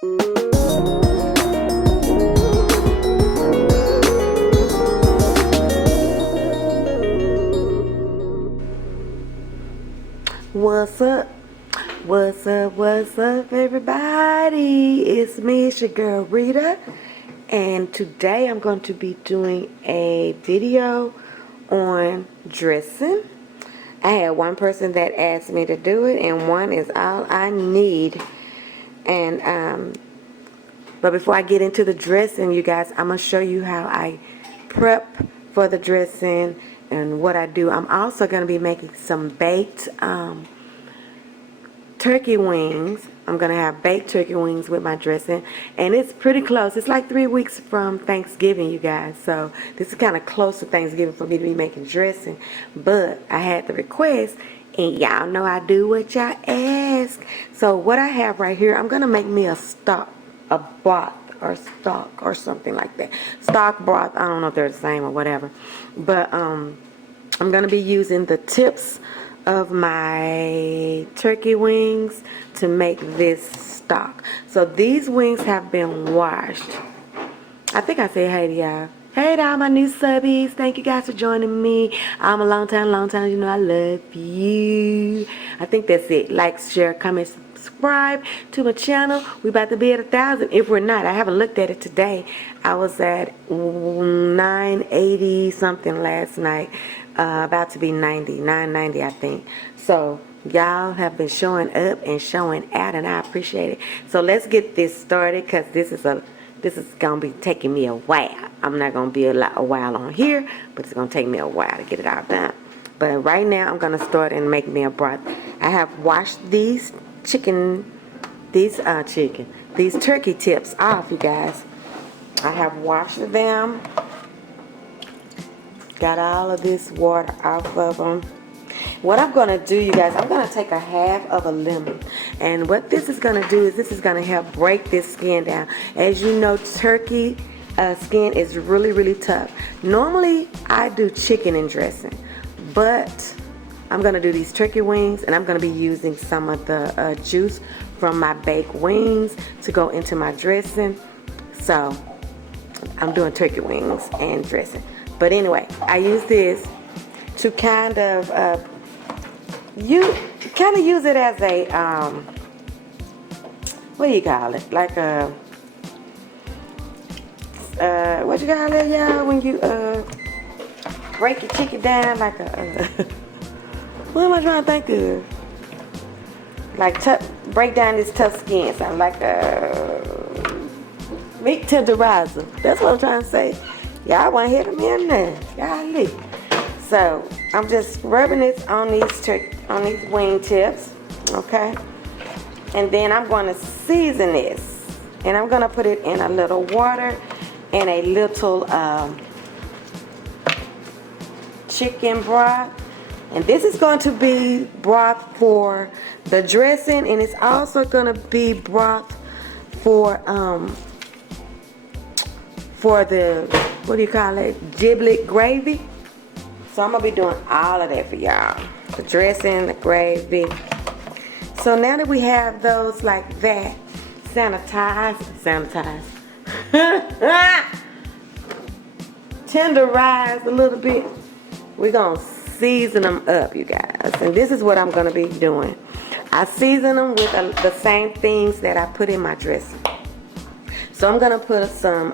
What's up? What's up? What's up, everybody? It's me, it's your girl Rita, and today I'm going to be doing a video on dressing. I had one person that asked me to do it, and one is all I need. And but before I get into the dressing, you guys, I'm gonna show you how I prep for the dressing and what I do. I'm also gonna be making some baked turkey wings. I'm gonna have baked turkey wings with my dressing, and it's pretty close. It's like 3 weeks from Thanksgiving, you guys, so this is kind of close to Thanksgiving for me to be making dressing. But I had the request, and y'all know I do what y'all ask. So what I have right here, I'm gonna make me a broth or stock or something like that. Stock broth, I don't know if they're the same or whatever, but I'm gonna be using the tips of my turkey wings to make this stock. So these wings have been washed. I think I said hey to y'all. Hey to all my new subbies. Thank you guys for joining me. I'm a long time, you know I love you. I think that's it. Like, share, comment, subscribe to my channel. We about to be at 1,000. If we're not, I haven't looked at it today. I was at 980 something last night. About to be 990, I think. So y'all have been showing up and showing out, and I appreciate it. So let's get this started, because this is gonna be taking me a while. I'm not gonna be a while on here, but it's gonna take me a while to get it all done. But right now I'm gonna start and make me a broth. I have washed these turkey tips off, you guys. I have washed them. Got all of this water off of them. What I'm going to do, you guys, I'm going to take a half of a lemon. And what this is going to do is this is going to help break this skin down. As you know, turkey skin is really, really tough. Normally, I do chicken and dressing. But I'm going to do these turkey wings, and I'm going to be using some of the juice from my baked wings to go into my dressing. So, I'm doing turkey wings and dressing. But anyway, I use this to kind of use it as a what do you call it? Like a what you call it, y'all? When you break your chicken down, like a what am I trying to think of? Like break down this tough skin, something like a meat tenderizer. That's what I'm trying to say. Y'all want to hit them in there. Golly. So I'm just rubbing this on these wing tips, okay? And then I'm going to season this, and I'm going to put it in a little water and a little chicken broth. And this is going to be broth for the dressing, and it's also going to be broth for the, what do you call it, giblet gravy. So I'm going to be doing all of that for y'all. The dressing, the gravy. So now that we have those like that, tenderized a little bit, we're going to season them up, you guys. And this is what I'm going to be doing. I season them with the same things that I put in my dressing. So I'm going to put some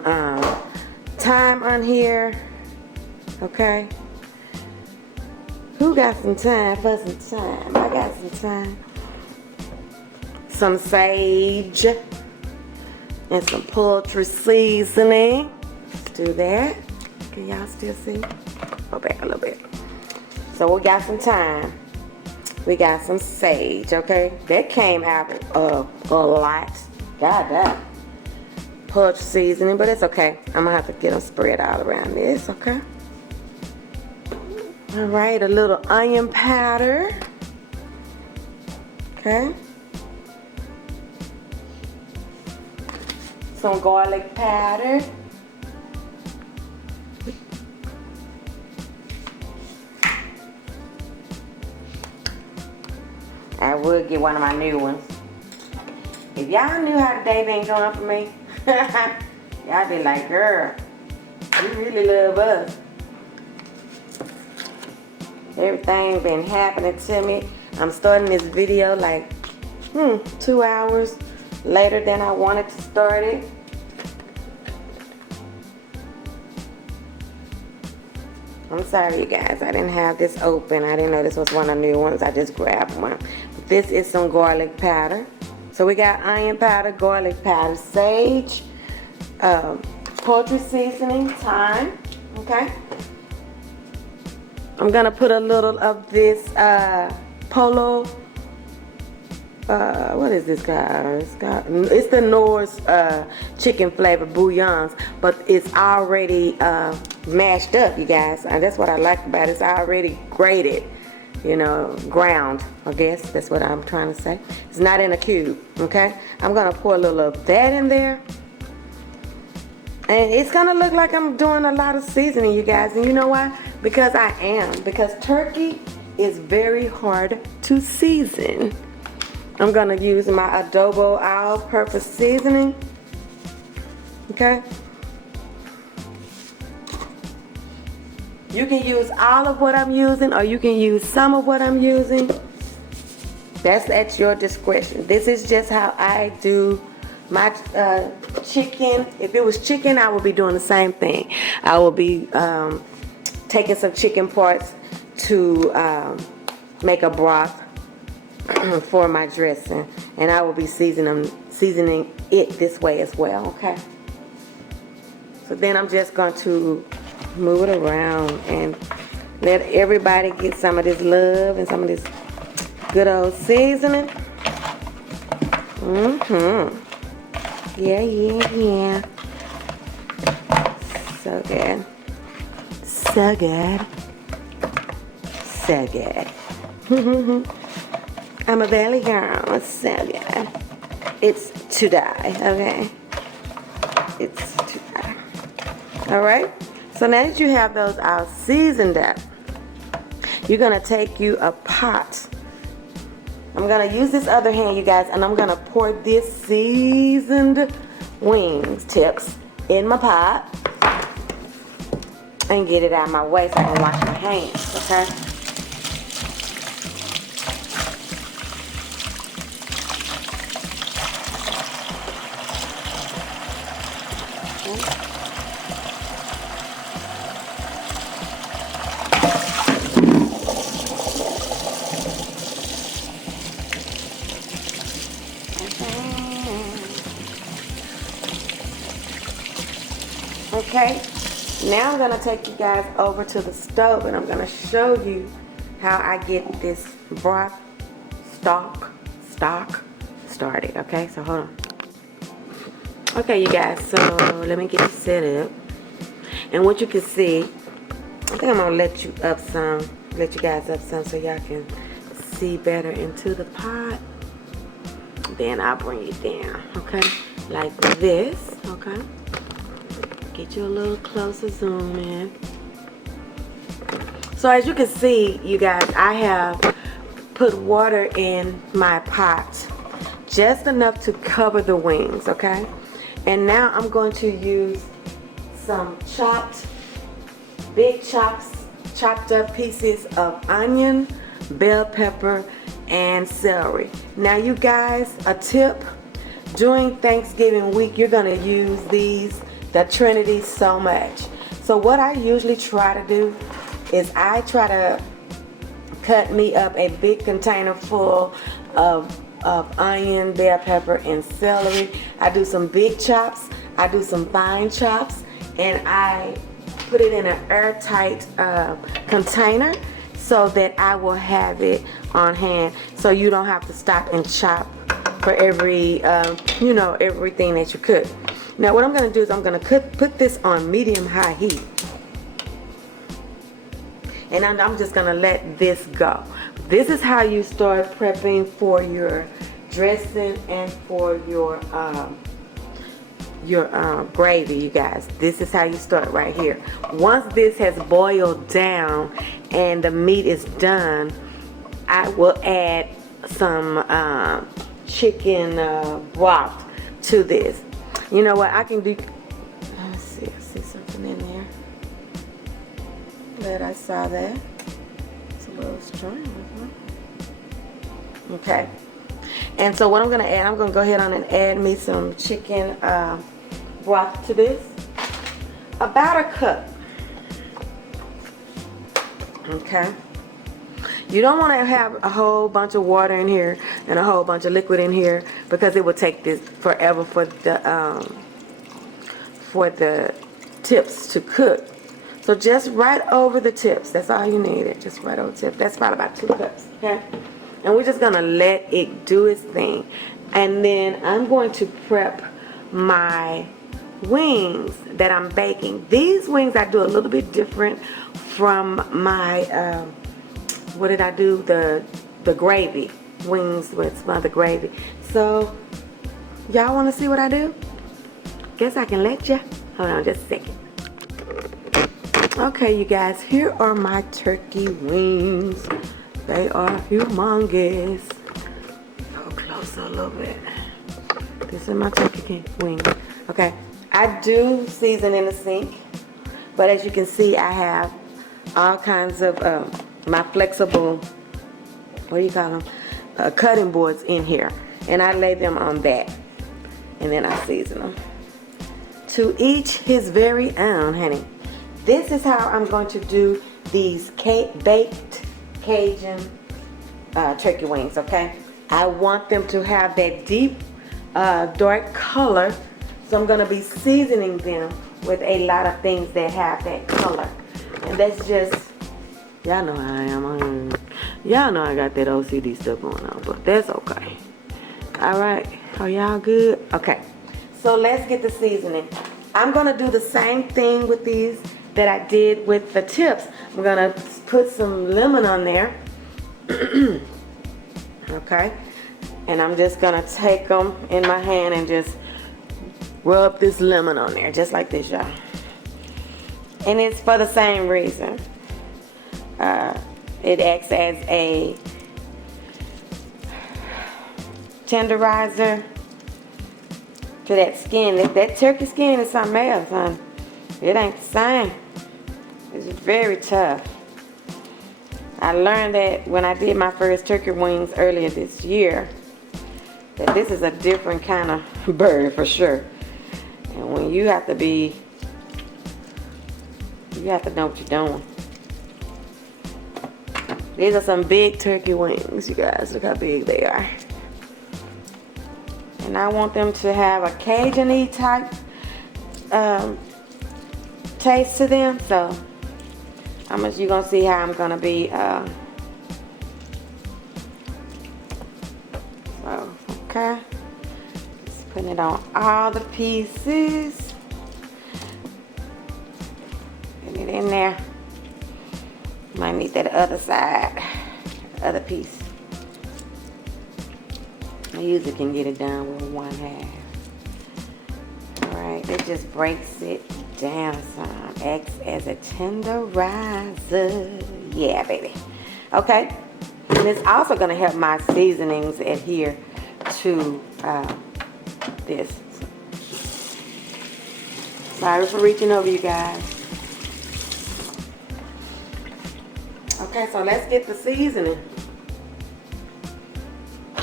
thyme on here, okay? Who got some time for some thyme? I got some thyme. Some sage and some poultry seasoning. Let's do that. Can y'all still see? Go back a little bit. So we got some thyme. We got some sage, okay? That came out a lot. God damn. Poultry seasoning, but it's okay. I'm gonna have to get them spread all around this, okay? All right, a little onion powder, okay? Some garlic powder. I would get one of my new ones. If y'all knew how the day been going for me, y'all be like, girl, you really love us. Everything been happening to me. I'm starting this video like 2 hours later than I wanted to start it. I'm sorry, you guys. I didn't have this open. I didn't know this was one of the new ones. I just grabbed one. But this is some garlic powder. So we got onion powder, garlic powder, sage, poultry seasoning, thyme. Okay. I'm gonna put a little of this polo. What is this, guys? It's the Knorr's chicken flavor bouillons, but it's already mashed up, you guys. And that's what I like about it. It's already grated, you know, ground. I guess that's what I'm trying to say. It's not in a cube. Okay. I'm gonna pour a little of that in there. And it's gonna look like I'm doing a lot of seasoning, you guys. And you know why? Because I am. Because turkey is very hard to season. I'm gonna use my Adobo All Purpose seasoning. Okay. You can use all of what I'm using, or you can use some of what I'm using. That's at your discretion. This is just how I do my chicken. If it was chicken, I would be doing the same thing. I will be taking some chicken parts to make a broth for my dressing, and I will be seasoning it this way as well. Okay. So then I'm just going to move it around and let everybody get some of this love and some of this good old seasoning. Yeah. So good. So good. So good. I'm a valley girl. It's so good. It's to die, okay? It's to die. Alright? So now that you have those all seasoned up, you're going to take you a pot. I'm going to use this other hand, you guys, and I'm going to pour this seasoned wings tips in my pot and get it out of my way so I can wash my hands, okay? Okay, now I'm going to take you guys over to the stove and I'm going to show you how I get this broth stock started. Okay, so hold on. Okay, you guys, so let me get it set up. And what you can see, I think I'm going to let you guys up some so y'all can see better into the pot. Then I'll bring it down, okay, like this, okay. Get you a little closer, zoom in. So as you can see, you guys, I have put water in my pot, just enough to cover the wings, okay? And now I'm going to use some chopped up pieces of onion, bell pepper, and celery. Now you guys, a tip, during Thanksgiving week, you're gonna use the Trinity so much. So what I usually try to do is I try to cut me up a big container full of onion, bell pepper, and celery. I do some big chops, I do some fine chops, and I put it in an airtight container so that I will have it on hand, so you don't have to stop and chop for every everything that you cook. Now what I'm going to do is I'm going to put this on medium-high heat. And I'm just going to let this go. This is how you start prepping for your dressing and for your gravy, you guys. This is how you start right here. Once this has boiled down and the meat is done, I will add some chicken broth to this. You know what? I can do. Let's see. I see something in there. Glad I saw that. It's a little strange. Okay. And so what I'm gonna add, I'm gonna go ahead on and add me some chicken broth to this. About a cup. Okay. You don't want to have a whole bunch of water in here and a whole bunch of liquid in here, because it will take this forever for the tips to cook. So just right over the tips. That's all you need. Just right over the tip. That's about 2 cups. Okay. And we're just gonna let it do its thing. And then I'm going to prep my wings that I'm baking. These wings I do a little bit different from my what did I do? The gravy wings with smothered gravy. So y'all want to see what I do? Guess I can let you. Hold on just a second. Okay, you guys, here are my turkey wings. They are humongous. Go closer a little bit. This is my turkey wing. Okay, I do season in the sink, but as you can see, I have all kinds of my flexible, what do you call them, cutting boards in here, and I lay them on that, and then I season them. To each his very own, honey. This is how I'm going to do these baked Cajun turkey wings, okay? I want them to have that deep dark color, so I'm going to be seasoning them with a lot of things that have that color. And that's just, y'all know how I am. Y'all know I got that OCD stuff going on, but that's okay. Alright, are y'all good? Okay, so let's get the seasoning. I'm going to do the same thing with these that I did with the tips. I'm going to put some lemon on there. Okay, and I'm just going to take them in my hand and just rub this lemon on there, just like this, y'all. And it's for the same reason. It acts as a tenderizer to that skin. That turkey skin is something else, huh? It ain't the same. It's very tough. I learned that when I did my first turkey wings earlier this year, that this is a different kind of bird for sure. And when you have to know what you're doing. These are some big turkey wings, you guys. Look how big they are. And I want them to have a Cajun-y type taste to them. So you're gonna see how I'm gonna be okay. Just putting it on all the pieces. Get it in there. Might need that other side, other piece. I usually can get it done with 1/2. Alright, it just breaks it down some. Acts as a tenderizer. Yeah, baby. Okay, and it's also going to help my seasonings adhere to this. Sorry for reaching over, you guys. Okay, so let's get the seasoning.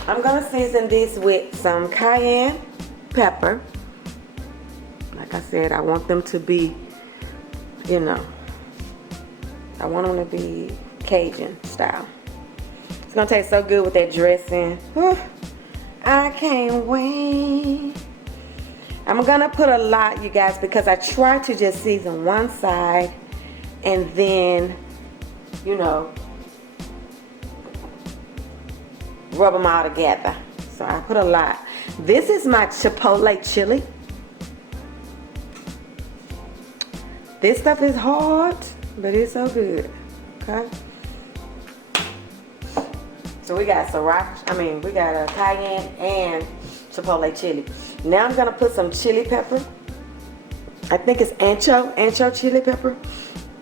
I'm going to season these with some cayenne pepper. Like I said, I want them to be, you know, I want them to be Cajun style. It's going to taste so good with that dressing. Whew, I can't wait. I'm going to put a lot, you guys, because I try to just season one side and then, you know, rub them all together. So I put a lot. This is my chipotle chili. This stuff is hard, but it's so good. Okay. So we got Sriracha. We got a cayenne and chipotle chili. Now I'm gonna put some chili pepper. I think it's ancho chili pepper.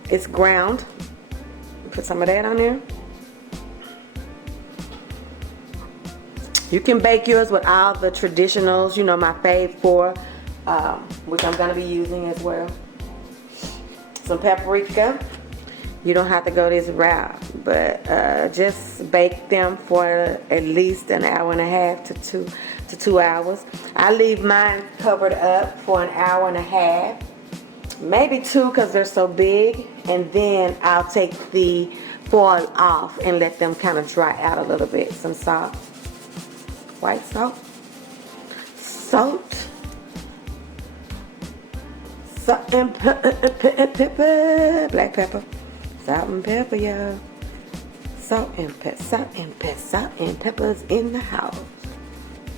It's ground. Put some of that on there. You can bake yours with all the traditionals, you know, my fave 4, which I'm going to be using as well. Some paprika. You don't have to go this route, but just bake them for at least an hour and a half to 2 hours. I leave mine covered up for an hour and a half, maybe 2 because they're so big, and then I'll take the foil off and let them kind of dry out a little bit. Some salt, white salt, salt and pepper, black pepper. Salt and pepper, y'all. Salt and peppers in the house.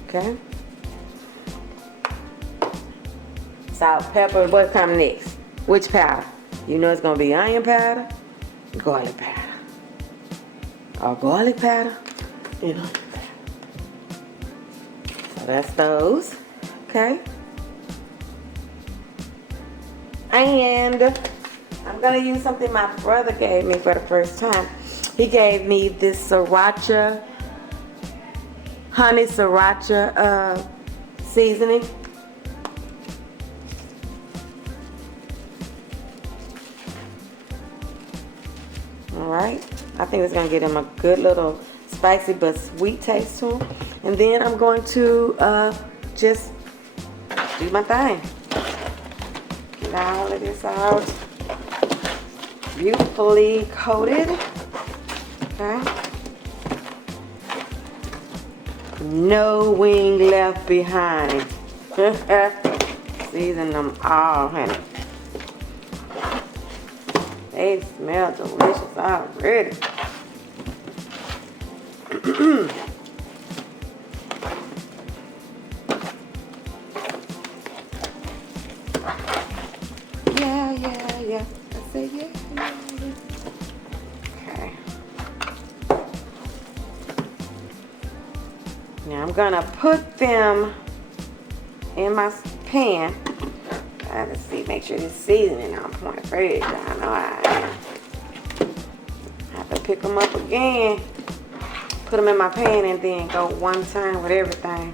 Okay. Salt, pepper. What comes next? Which powder? You know it's gonna be onion powder, garlic powder, or garlic powder and onion powder. So that's those. Okay. And I'm going to use something my brother gave me for the first time. He gave me this Sriracha, honey Sriracha seasoning. Alright, I think it's going to give him a good little spicy but sweet taste to him. And then I'm going to just do my thing. Get all of this out. Beautifully coated. Okay. No wing left behind. Season them all, honey. They smell delicious already. Yeah. I say yeah. Okay. Now I'm gonna put them in my pan. Let's see, make sure this seasoning on point. Fridge. I know I have to pick them up again. Put them in my pan and then go one time with everything.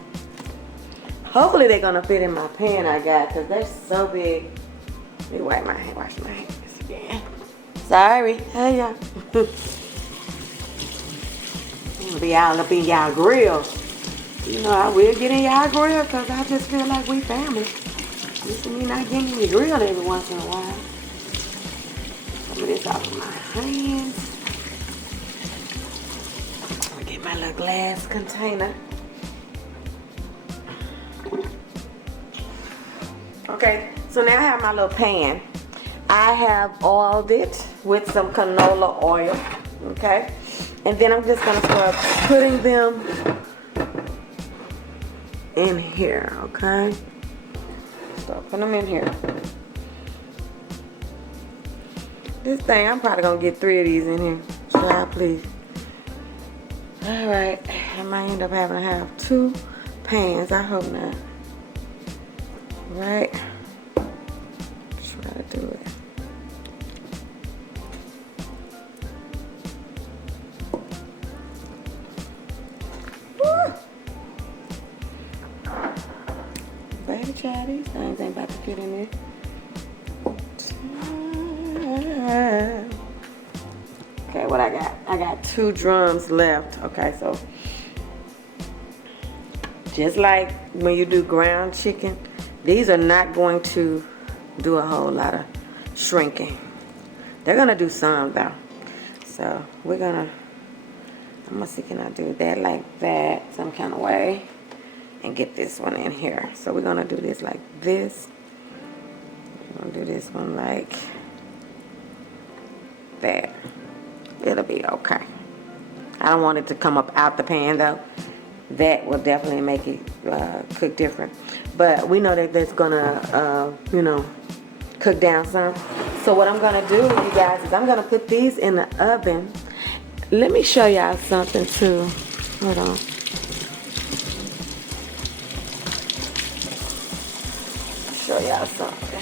Hopefully they're gonna fit in my pan I got, because they're so big. Let me wash my hands again. Sorry. Hey, y'all. I'm gonna be all up in y'all grill. You know, I will get in y'all grill because I just feel like we family. This is me not getting in the grill every once in a while. Some of this off of my hands. I'm gonna get my little glass container. Okay, so now I have my little pan. I have oiled it with some canola oil, okay? And then I'm just gonna start putting them in here, okay? Start putting them in here. This thing, I'm probably gonna get 3 of these in here. Child, please. All right, I might end up having to have 2 pans. I hope not. Right? Try to do it. Woo! Baby child, these things ain't about to fit in there. Okay, what I got? I got 2 drums left. Okay, so just like when you do ground chicken, these are not going to do a whole lot of shrinking. They're gonna do some though. So I'm gonna see, can I do that like that, some kind of way, and get this one in here. So we're gonna do this like this. We're gonna do this one like that. It'll be okay. I don't want it to come up out the pan though. That will definitely make it cook different. But we know that that's gonna, you know, cook down some. So what I'm gonna do, you guys, is I'm gonna put these in the oven. Let me show y'all something too. Hold on. Show y'all something.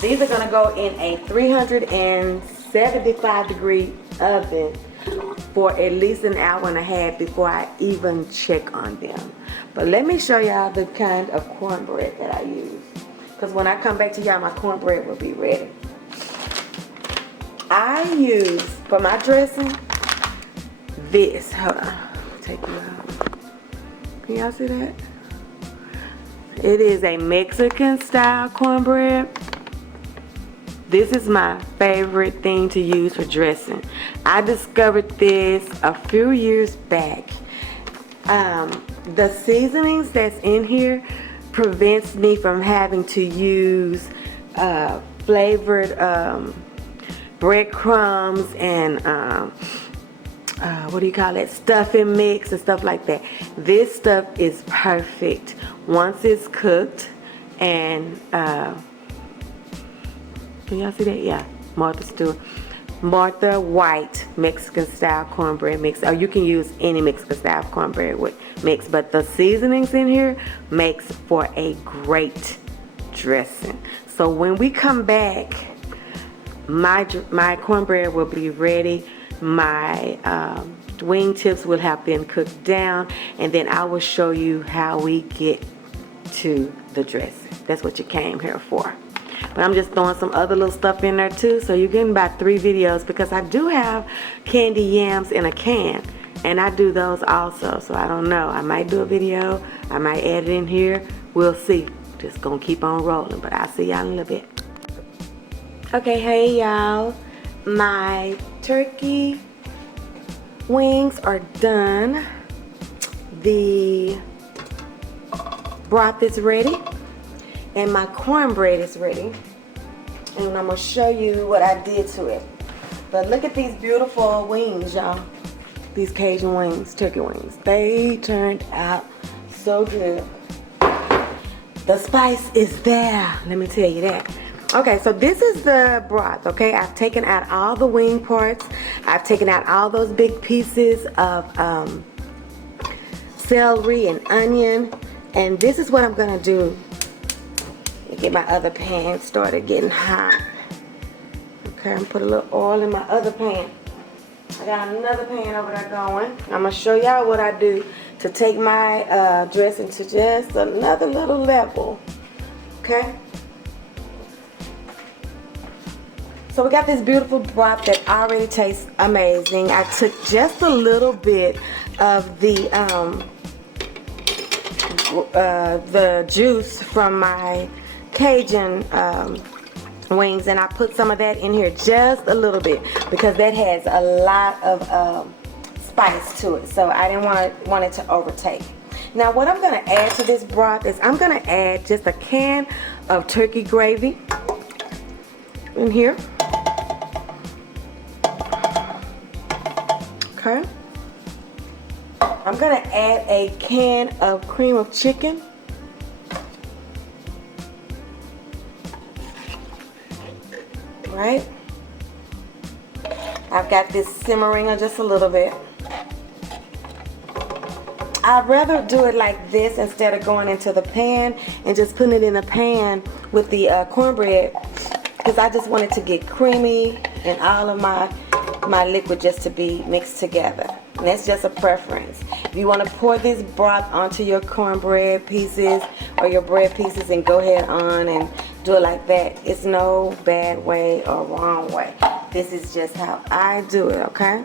These are gonna go in a 375-degree oven for at least an hour and a half before I even check on them. But let me show y'all the kind of cornbread that I use, because when I come back to y'all, my cornbread will be ready. I use, for my dressing, this. Hold on. Take you out. Can y'all see that? It is a Mexican style cornbread. This is my favorite thing to use for dressing. I discovered this a few years back. The seasonings that's in here prevents me from having to use flavored breadcrumbs and what do you call it, stuffing mix and stuff like that. This stuff is perfect once it's cooked. And can y'all see that? Yeah, Martha White Mexican style cornbread mix. Or you can use any Mexican style cornbread mix, but the seasonings in here makes for a great dressing. So when we come back, my cornbread will be ready. My wing tips will have been cooked down, and then I will show you how we get to the dressing. That's what you came here for. But I'm just throwing some other little stuff in there too, so you're getting about 3 videos, because I do have candy yams in a can, and I do those also. So I don't know, I might do a video, I might add it in here, we'll see. Just gonna keep on rolling, but I'll see y'all in a little bit. Okay, hey y'all, my turkey wings are done. The broth is ready, and my cornbread is ready, and I'm gonna show you what I did to it. But look at these beautiful wings, y'all. These Cajun wings, turkey wings, they turned out so good. The spice is there, let me tell you that. Okay, so this is the broth, okay? I've taken out all the wing parts. I've taken out all those big pieces of celery and onion. And this is what I'm gonna do. Let me get my other pan started getting hot. Okay, I'm gonna put a little oil in my other pan. I got another pan over there going. I'm gonna show y'all what I do to take my dressing to just another little level, okay? So we got this beautiful broth that already tastes amazing. I took just a little bit of the juice from my Cajun wings, and I put some of that in here, just a little bit, because that has a lot of spice to it. So I didn't want it to overtake. Now what I'm going to add to this broth is I'm going to add just a can of turkey gravy in here. Okay. I'm going to add a can of cream of chicken. Right. I've got this simmering just a little bit. I'd rather do it like this instead of going into the pan and just putting it in a pan with the cornbread, because I just want it to get creamy and all of my liquid just to be mixed together. And that's just a preference. If you want to pour this broth onto your cornbread pieces or your bread pieces and go ahead on and do it like that, it's no bad way or wrong way. This is just how I do it, okay?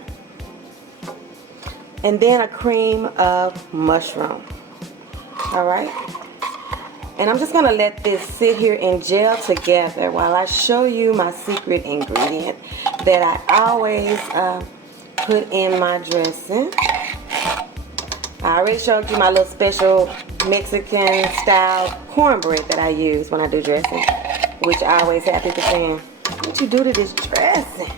And then a cream of mushroom. All right? And I'm just going to let this sit here and gel together while I show you my secret ingredient that I always put in my dressing. I already showed you my little special Mexican style cornbread that I use when I do dressing, which I always have people saying, what you do to this dressing?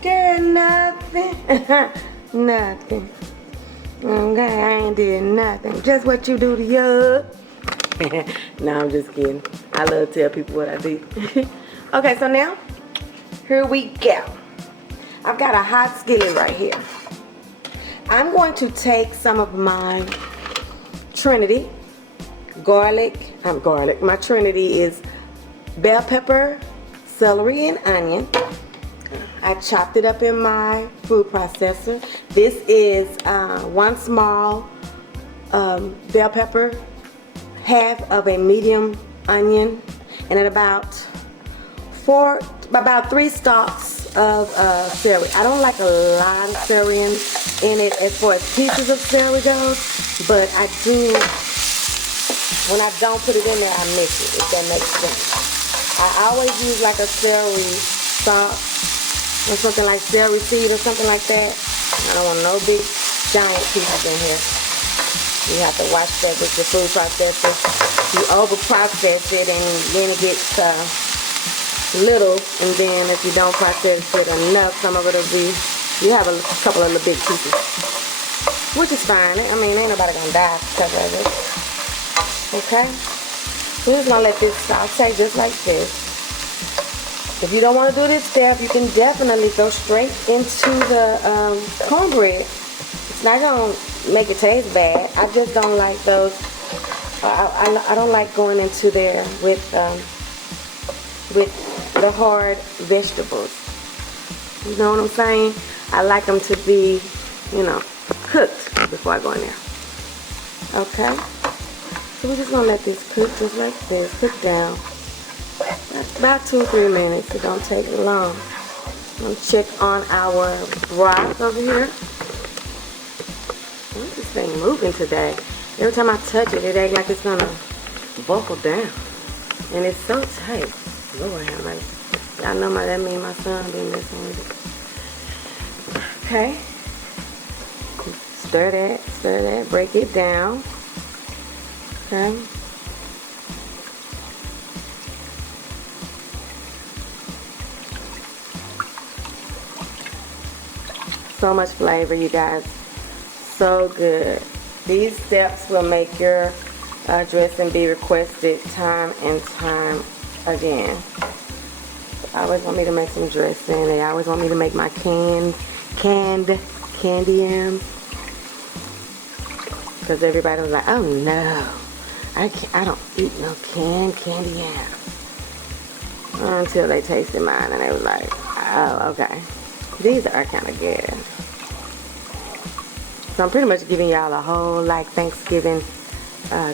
Girl, nothing. Nothing. Okay, I ain't did nothing. Just what you do to your. No, I'm just kidding. I love to tell people what I do. Okay, so now, here we go. I've got a hot skillet right here. I'm going to take some of my Trinity garlic. My Trinity is bell pepper, celery, and onion. I chopped it up in my food processor. This is 1 small bell pepper, half of a medium onion, and then about 3 stalks of celery. I don't like a lot of celery in it as far as pieces of celery goes, but I do, when I don't put it in there, I miss it, if that makes sense. I always use like a celery stalk or something like celery seed or something like that. I don't want no big giant pieces in here. You have to watch that with your food processor. You over process it and then it gets little, and then if you don't process it enough, some of it will be, you have a couple of little big pieces, which is fine. I mean, ain't nobody gonna die because of it. Okay, we're just gonna let this saute just like this. If you don't want to do this step, you can definitely go straight into the cornbread. It's not gonna make it taste bad. I just don't like those. I don't like going into there with the hard vegetables. You know what I'm saying? I like them to be, you know, cooked before I go in there. Okay? So we're just gonna let this cook just like this, cook down. About 2-3 minutes. It don't take long. I'm gonna check on our broth over here. This thing moving today. Every time I touch it, it acts like it's gonna buckle down. And it's so tight. Lord have mercy. Y'all know that means my son been messing with it. Okay. Stir that, break it down. Okay. So much flavor, you guys. So good. These steps will make your dressing be requested time and time again. They always want me to make some dressing. They always want me to make my canned candy yams. Because everybody was like, oh no, I don't eat no canned candy yams. Until they tasted mine and they was like, oh, okay. These are kind of good. So I'm pretty much giving y'all a whole like Thanksgiving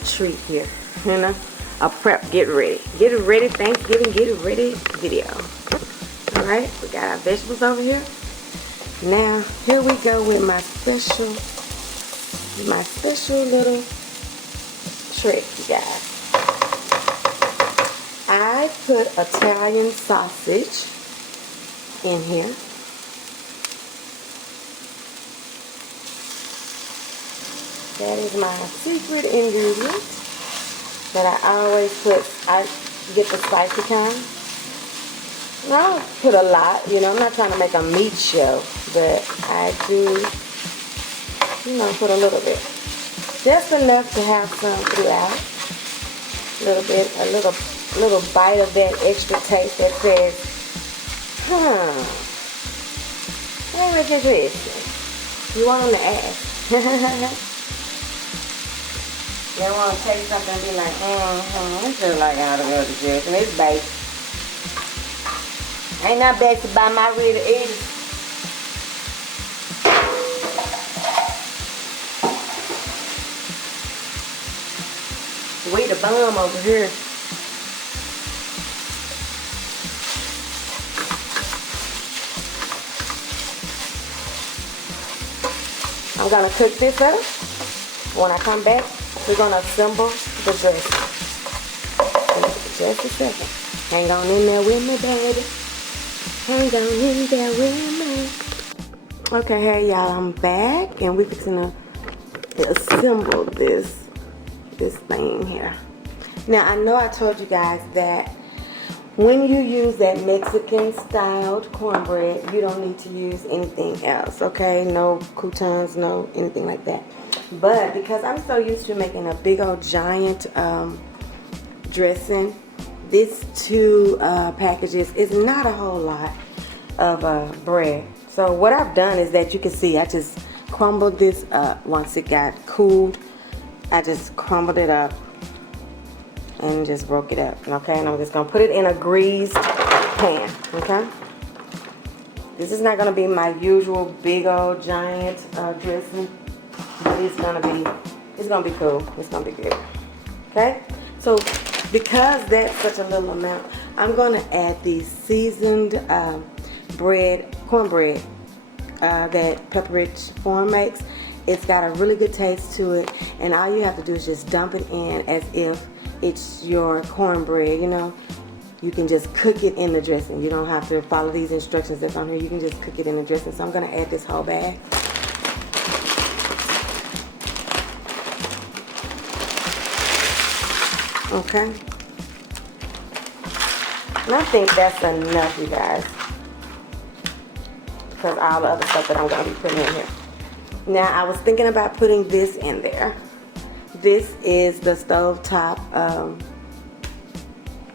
treat here, you know, a prep, get ready Thanksgiving, get ready video. All right, we got our vegetables over here. Now here we go with my special little trick, you guys. I put Italian sausage in here. That is my secret ingredient that I always put. I get the spicy kind. And I don't put a lot, you know, I'm not trying to make a meat show, but I do, you know, put a little bit. Just enough to have some throughout. A little bit, a little bite of that extra taste that says, that was interesting. You want them to ask. They want to taste something and be like, this is like how to go to dress, and it's baked. Ain't not baked to buy my RitasEatas. We the bum over here. I'm gonna cook this up. When I come back, we're gonna assemble the dressing. Just a second. Hang on in there with me, baby. Hang on in there with me. Okay, hey y'all, I'm back, and we're gonna assemble this thing here. Now I know I told you guys that when you use that Mexican styled cornbread, you don't need to use anything else, okay? No croutons, no anything like that. But because I'm so used to making a big old giant dressing, this 2 packages is not a whole lot of bread. So what I've done is that you can see I just crumbled this up. Once it got cooled, I just crumbled it up and just broke it up, okay? And I'm just gonna put it in a greased pan, okay? This is not going to be my usual big old giant dressing, but it's going to be cool. It's going to be good. Okay? So because that's such a little amount, I'm going to add the seasoned cornbread that Pepperidge Farm makes. It's got a really good taste to it, and all you have to do is just dump it in as if it's your cornbread, you know. You can just cook it in the dressing. You don't have to follow these instructions that's on here. You can just cook it in the dressing. So I'm going to add this whole bag. Okay. And I think that's enough, you guys, because all the other stuff that I'm going to be putting in here. Now, I was thinking about putting this in there. This is the Stovetop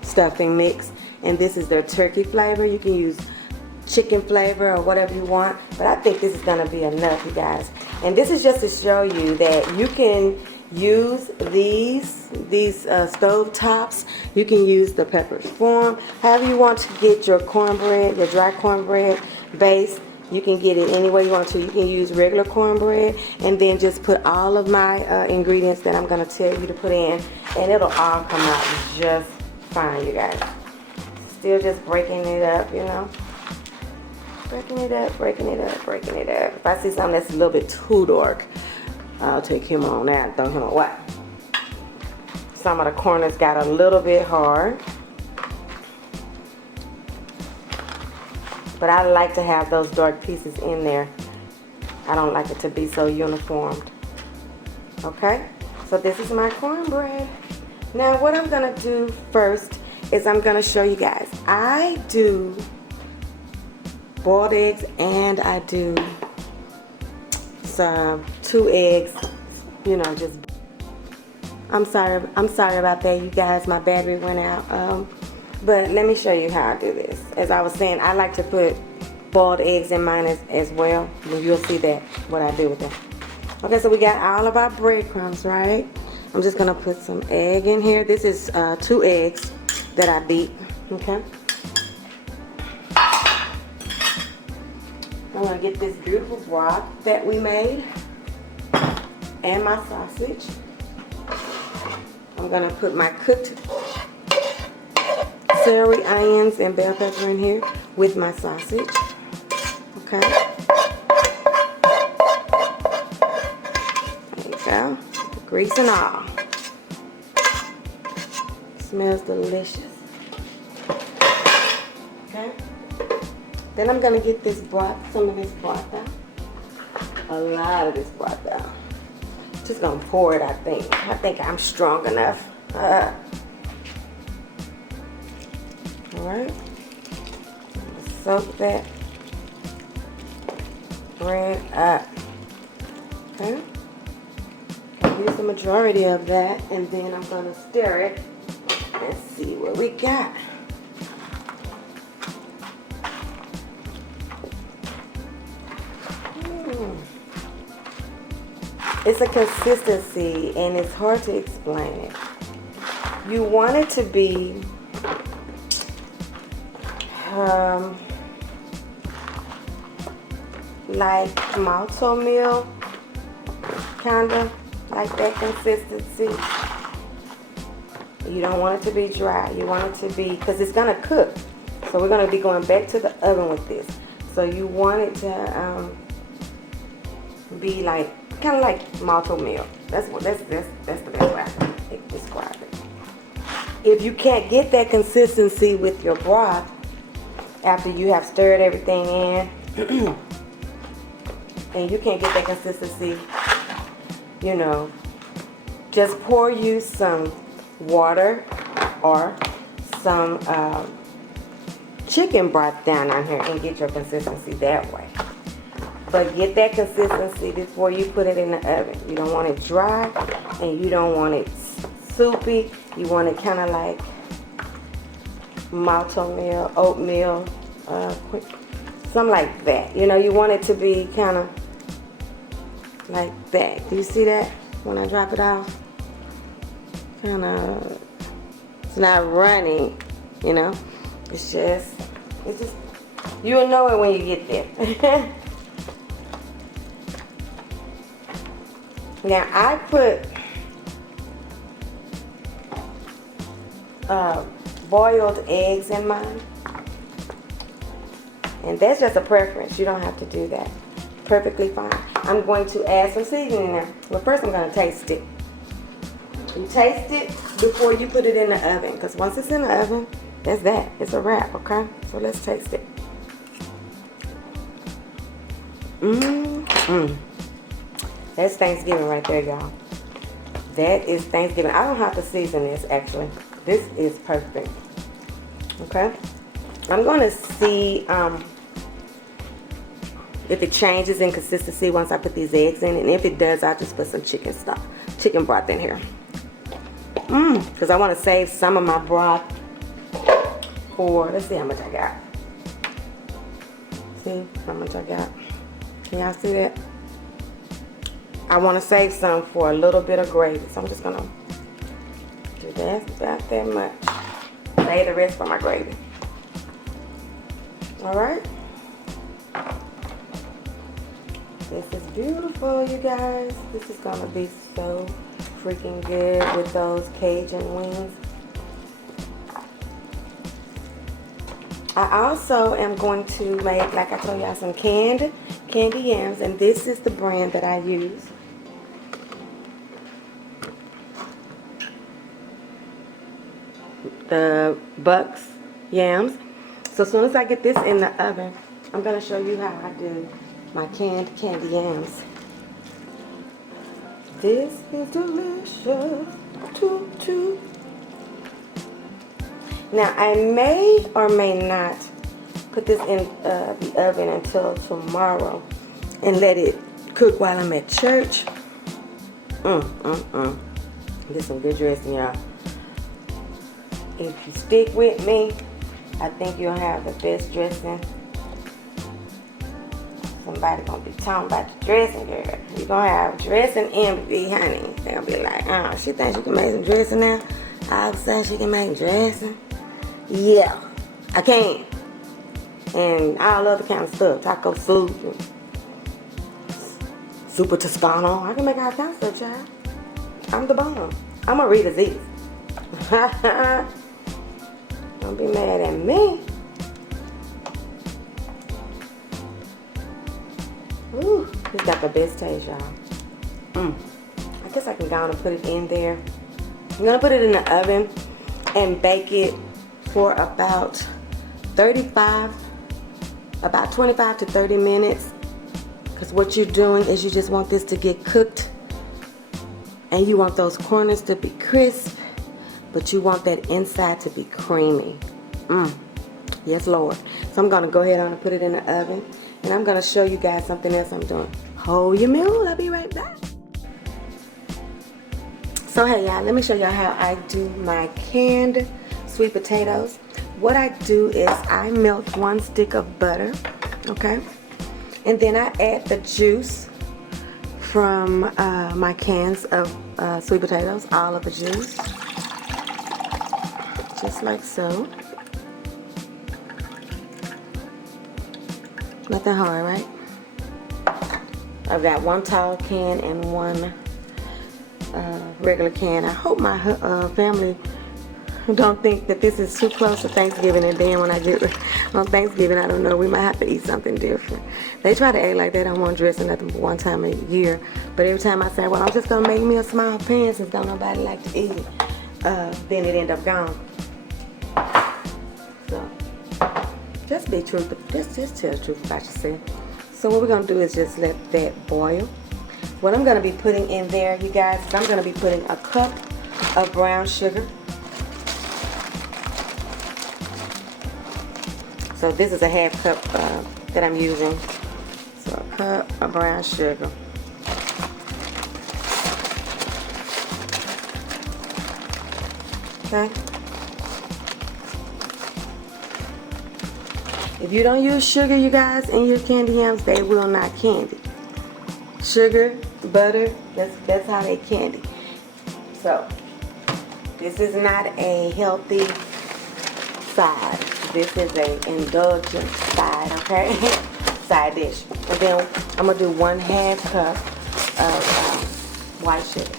Stuffing mix, and this is their turkey flavor. You can use chicken flavor or whatever you want, but I think this is going to be enough, you guys. And this is just to show you that you can use these stove tops. You can use the Pepperidge Farm. However you want to get your cornbread, your dry cornbread base, you can get it any way you want to. You can use regular cornbread and then just put all of my ingredients that I'm going to tell you to put in, and it'll all come out just fine, you guys. Still just breaking it up, you know. Breaking it up, breaking it up, breaking it up. If I see something that's a little bit too dark, I'll take him on that and throw him away. Some of the corners got a little bit hard, but I like to have those dark pieces in there. I don't like it to be so uniformed. Okay, so this is my cornbread. Now what I'm gonna do first is I'm gonna show you guys. I do boiled eggs and I do some 2 eggs, you know, just I'm sorry about that, you guys. My battery went out. But let me show you how I do this. As I was saying, I like to put boiled eggs in mine as well. You'll see that, what I do with them. Okay, so we got all of our breadcrumbs, right? I'm just gonna put some egg in here. This is 2 eggs that I beat, okay? I'm gonna get this beautiful broth that we made and my sausage. I'm gonna put my cooked celery, onions, and bell pepper in here with my sausage. Okay. There you go. Grease and all. Smells delicious. Okay. Then I'm gonna get this broth, some of this broth out. A lot of this broth out. Just gonna pour it, I think. I think I'm strong enough. Alright. Soak that bread up. Okay. I'll use the majority of that, and then I'm gonna stir it and see what we got. It's a consistency, and it's hard to explain it. You want it to be like malto meal, kind of like that consistency. You don't want it to be dry. You want it to be, because it's going to cook. So we're going to be going back to the oven with this. So you want it to be like, kind of like malto meal. That's the best way I can describe it. If you can't get that consistency with your broth after you have stirred everything in, and you can't get that consistency, you know, just pour you some water or some chicken broth down on here and get your consistency that way. But get that consistency before you put it in the oven. You don't want it dry, and you don't want it soupy. You want it kind of like malto meal, oatmeal, something like that. You know, you want it to be kind of like that. Do you see that when I drop it off? Kind of, it's not running, you know. It's just You'll know it when you get there. Now I put boiled eggs in mine. And that's just a preference. You don't have to do that. Perfectly fine. I'm going to add some seasoning now. Well, first I'm going to taste it. You taste it before you put it in the oven. Because once it's in the oven, that's that. It's a wrap, okay? So let's taste it. That's Thanksgiving right there, y'all. That is Thanksgiving. I don't have to season this, actually. This is perfect. Okay? I'm going to see if it changes in consistency once I put these eggs in. And if it does, I'll just put some chicken broth in here. Because I want to save some of my broth for, let's see how much I got. See how much I got. Can y'all see that? I want to save some for a little bit of gravy. So I'm just going to do that, about that much. Save the rest for my gravy. Alright. This is beautiful, you guys. This is going to be so freaking good with those Cajun wings. I also am going to make, like I told y'all, some candy yams. And this is the brand that I use. The Bucks yams. So as soon as I get this in the oven, I'm going to show you how I do my candy yams. This is delicious. Toot. Now I may or may not put this in the oven until tomorrow and let it cook while I'm at church. Get some good dressing, y'all. If you stick with me, I think you'll have the best dressing. Somebody gonna be talking about the dressing, girl. You're gonna have dressing envy, honey. They'll be like, oh, she thinks she can make some dressing now. All of a sudden she can make dressing. Yeah, I can. And all other kind of stuff. Taco soup, super Toscano. I can make all kinds of stuff, child. I'm the bomb. I'm a RitasEatas. Don't be mad at me. Ooh, this got the best taste, y'all. I guess I can go on and put it in there. I'm gonna put it in the oven and bake it for about 25 to 30 minutes. Because what you're doing is you just want this to get cooked. And you want those corners to be crisp. But you want that inside to be creamy. Yes, Lord. So I'm going to go ahead and put it in the oven. And I'm going to show you guys something else I'm doing. Hold your mule. I'll be right back. So, hey, y'all. Let me show y'all how I do my canned sweet potatoes. What I do is I melt 1 stick of butter. Okay. And then I add the juice from my cans of sweet potatoes. All of the juice. Just like so. Nothing hard, right? I've got 1 tall can and 1 regular can. I hope my family don't think that this is too close to Thanksgiving, and then when I get on Thanksgiving, I don't know, we might have to eat something different. They try to act like they don't want dressing nothing but 1 time a year, but every time I say, well, I'm just gonna make me a small pan since don't nobody like to eat it, then it end up gone. So just be truthful. Just tell the truth about yourself. So what we're gonna do is just let that boil. What I'm gonna be putting in there, you guys, is I'm gonna be putting a cup of brown sugar. So this is a 1/2 cup that I'm using. So a cup of brown sugar. Okay. If you don't use sugar, you guys, in your candy yams, they will not candy. Sugar, butter, that's how they candy. So this is not a healthy side. This is a indulgent side, okay? Side dish. And then I'm gonna do 1/2 cup of white sugar.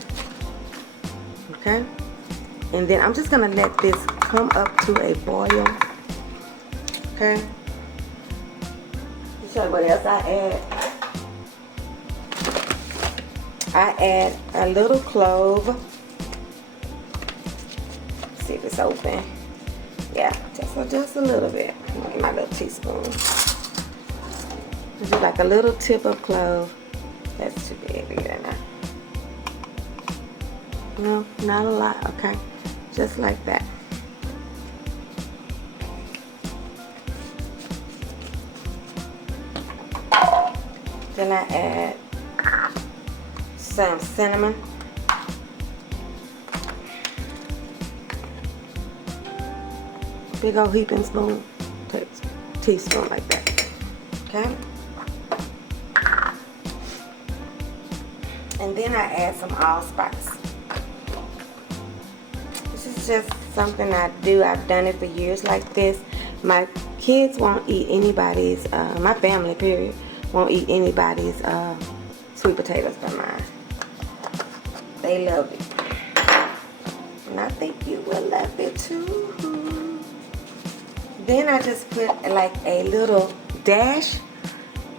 Okay? And then I'm just gonna let this come up to a boil. Okay? Let me show you what else I add. I add a little clove. Let's see if it's open. Yeah, just a little bit. My little teaspoon. This is like a little tip of clove. That's too big. Look at that now. No, not a lot. Okay, just like that. Then I add some cinnamon. Big old heaping spoon, teaspoon like that. Okay. And then I add some allspice. This is just something I do. I've done it for years like this. My kids won't eat anybody's, my family period, won't eat anybody's sweet potatoes but mine. They love it. And I think you will love it too. Then I just put like a little dash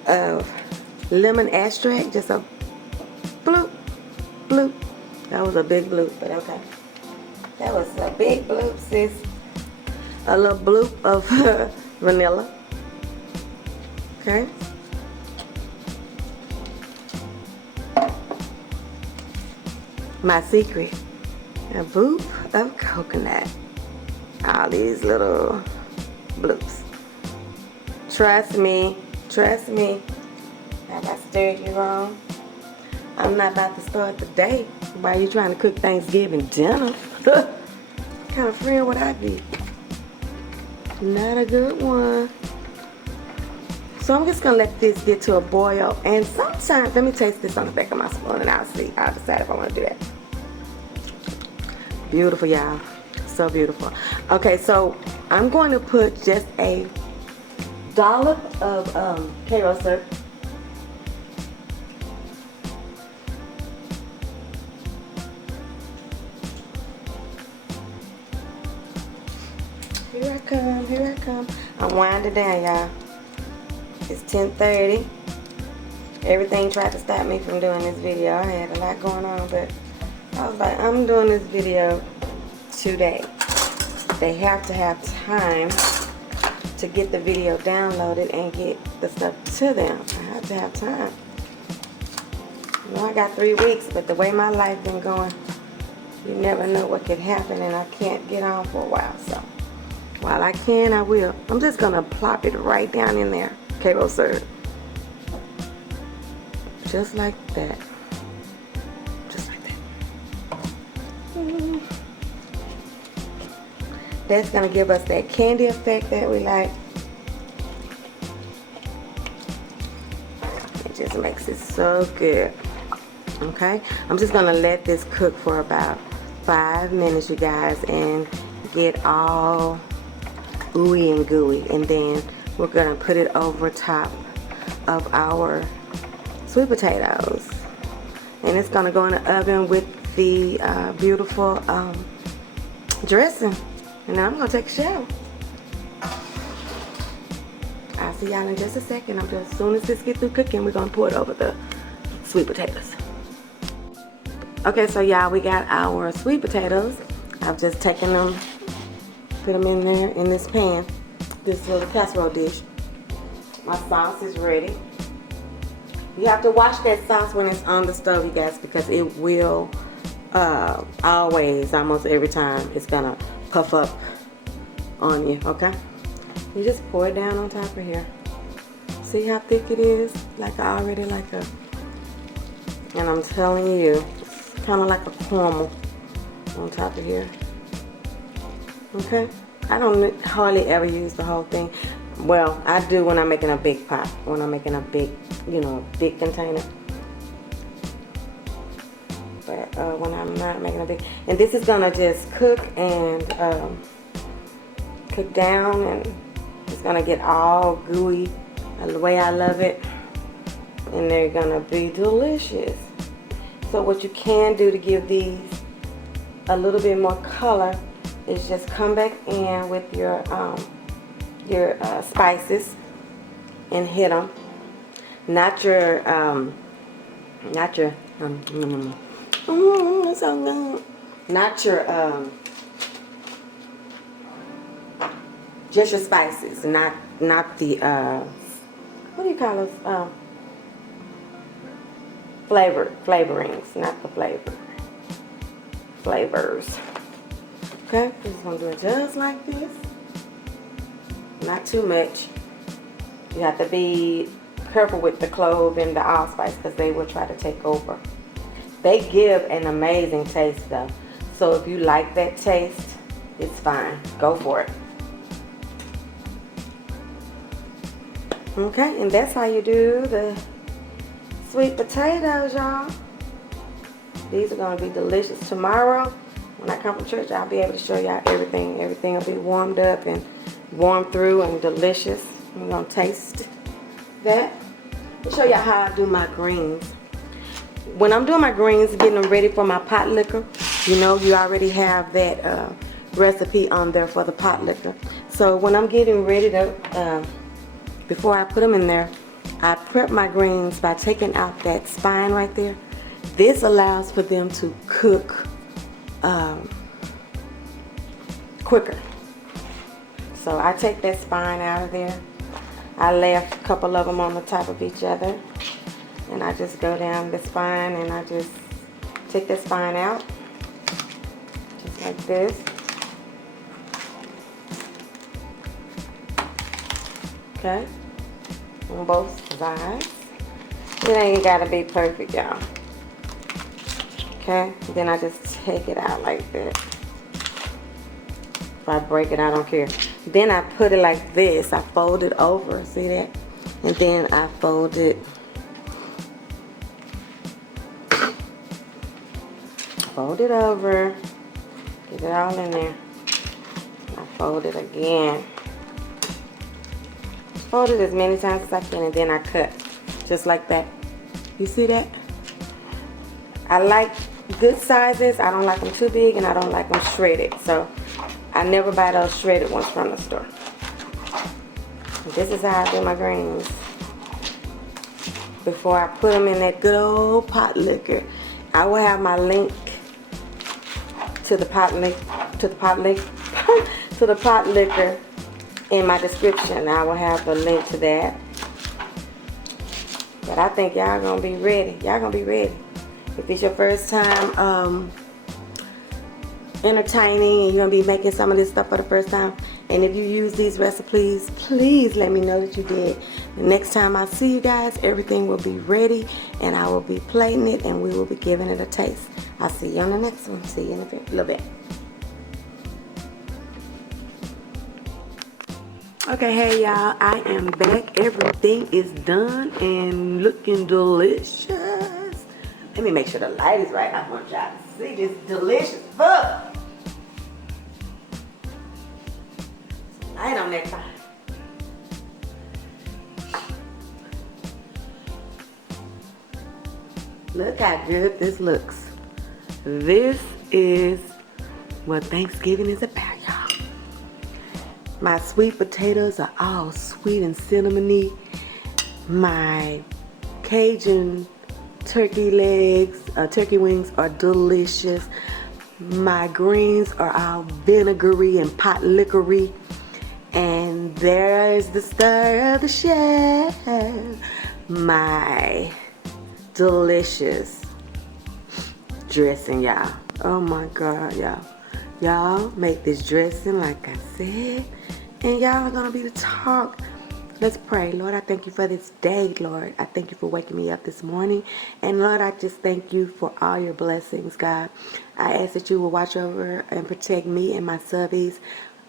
of lemon extract, just a bloop, bloop. That was a big bloop, but okay. That was a big bloop, sis. A little bloop of vanilla. Okay. My secret, a boop of coconut. All these little bloops. Trust me, have I stirred you wrong? I'm not about to start the day while you trying to cook Thanksgiving dinner. What kind of friend would I be? Not a good one. So I'm just gonna let this get to a boil, and sometimes, let me taste this on the back of my spoon and I'll decide if I want to do that. Beautiful, y'all. So beautiful. Okay, so I'm going to put just a dollop of Knorr syrup. Here I come, here I come. I'm winding down, y'all. It's 10:30. Everything tried to stop me from doing this video. I had a lot going on, but I was like, I'm doing this video today. They have to have time to get the video downloaded and get the stuff to them. I have to have time. You know, I got 3 weeks, but the way my life been going, you never know what could happen, and I can't get on for a while. So while I can, I will. I'm just gonna plop it right down in there. Knorr syrup. Just like that. Just like that. That's gonna give us that candy effect that we like. It just makes it so good. Okay, I'm just gonna let this cook for about 5 minutes, you guys, and get all ooey and gooey, and then we're gonna put it over top of our sweet potatoes, and it's gonna go in the oven with the beautiful dressing, and then I'm gonna take a shower. I'll see y'all in just a second. As soon as this gets through cooking, we're gonna pour it over the sweet potatoes. Okay, so y'all, we got our sweet potatoes. I've just taken them, put them in there in this pan, this little casserole dish. My sauce is ready. You have to watch that sauce when it's on the stove, you guys, because it will always, almost every time, it's gonna puff up on you, okay? You just pour it down on top of here. See how thick it is? Like already like a, and I'm telling you, it's kind of like a caramel on top of here. Okay? I don't hardly ever use the whole thing. Well, I do when I'm making a big pot, when I'm making a big, you know, big container. But when I'm not making a big, and this is gonna just cook and cook down, and it's gonna get all gooey the way I love it, and they're gonna be delicious. So what you can do to give these a little bit more color is just come back in with your spices and hit them. Not your it's so good. Not your just your spices, not the what do you call those? Flavorings, not the flavors. Okay, we're just gonna do it just like this. Not too much. You have to be careful with the clove and the allspice because they will try to take over. They give an amazing taste though. So if you like that taste, it's fine. Go for it. Okay, and that's how you do the sweet potatoes, y'all. These are gonna be delicious. Tomorrow, when I come from church, I'll be able to show y'all everything. Everything will be warmed up and warmed through and delicious. I'm gonna taste that. I'll show y'all how I do my greens. When I'm doing my greens, getting them ready for my pot liquor, you know, you already have that recipe on there for the pot liquor. So when I'm getting ready to, before I put them in there, I prep my greens by taking out that spine right there. This allows for them to cook quicker. So I take that spine out of there. I lay a couple of them on the top of each other, and I just go down the spine and I just take that spine out, just like this. Okay, on both sides. It ain't gotta be perfect, y'all. Okay, then I just take it out like that. If I break it, I don't care. Then I put it like this. I fold it over, see that? And then I fold it. Fold it over. Get it all in there. I fold it again. Fold it as many times as I can, and then I cut. Just like that. You see that? I like good sizes. I don't like them too big, and I don't like them shredded. So I never buy those shredded ones from the store. This is how I do my greens. Before I put them in that good old pot liquor, I will have my link to the pot liquor in my description. I will have a link to that. But I think y'all gonna be ready. Y'all gonna be ready. If it's your first time entertaining and you're gonna be making some of this stuff for the first time, and if you use these recipes, please let me know that you did. The next time I see you guys, everything will be ready, and I will be plating it, and we will be giving it a taste. I'll see you on the next one. See you in a little bit. Okay, hey y'all, I am back. Everything is done and looking delicious. Let me make sure the light is right. I want y'all to see this delicious food. Light on that side. Look how good this looks. This is what Thanksgiving is about, y'all. My sweet potatoes are all sweet and cinnamony. My Cajun turkey legs, turkey wings are delicious. My greens are all vinegary and pot liquory. And there's the star of the chef, my delicious dressing, y'all. Oh my God, y'all. Y'all make this dressing like I said, and y'all are gonna be the talk. Let's pray. Lord, I thank you for this day, Lord. I thank you for waking me up this morning. And Lord, I just thank you for all your blessings, God. I ask that you will watch over and protect me and my subbies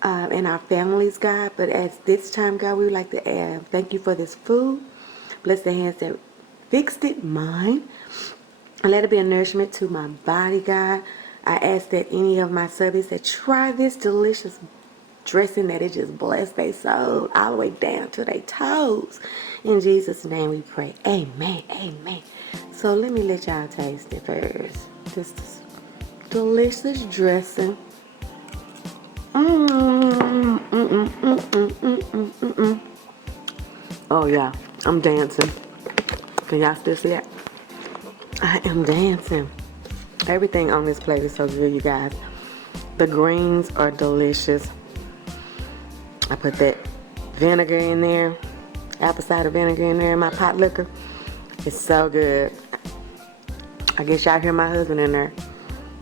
and our families, God. But at this time, God, we would like to thank you for this food. Bless the hands that fixed it, mine. And let it be a nourishment to my body, God. I ask that any of my subbies that try this delicious dressing that it just bless their soul all the way down to their toes. In Jesus' name we pray. Amen. Amen. So let me let y'all taste it first. This is delicious dressing. Oh yeah, I'm dancing. Can y'all still see it? I am dancing. Everything on this plate is so good, you guys. The greens are delicious. I put that vinegar in there, apple cider vinegar in there in my pot liquor. It's so good. I guess y'all hear my husband in there.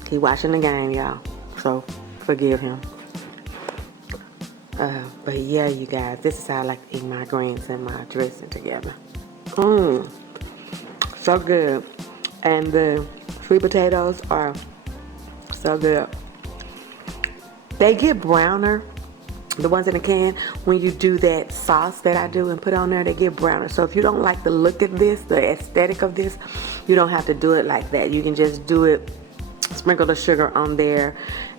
He watching the game, y'all. So forgive him. But yeah, you guys, this is how I like to eat my greens and my dressing together. So good. And the sweet potatoes are so good. They get browner, the ones in the can, when you do that sauce that I do and put on there, they get browner. So if you don't like the look of this, the aesthetic of this, you don't have to do it like that. You can just do it, sprinkle the sugar on there,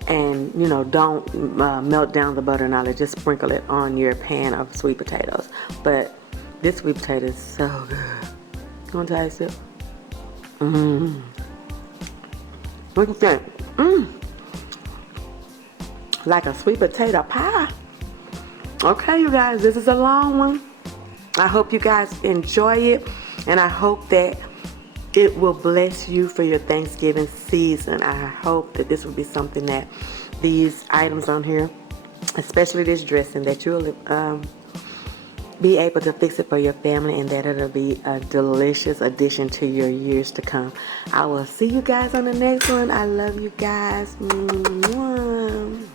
and you know, don't melt down the butter and all that. Just sprinkle it on your pan of sweet potatoes. But this sweet potato is so good. You want to taste it? What you think? Like a sweet potato pie. Okay, you guys, this is a long one. I hope you guys enjoy it, and I hope that it will bless you for your Thanksgiving season. I hope that this will be something that these items on here, especially this dressing, that you'll be able to fix it for your family, and that it'll be a delicious addition to your years to come. I will see you guys on the next one. I love you guys. Mwah.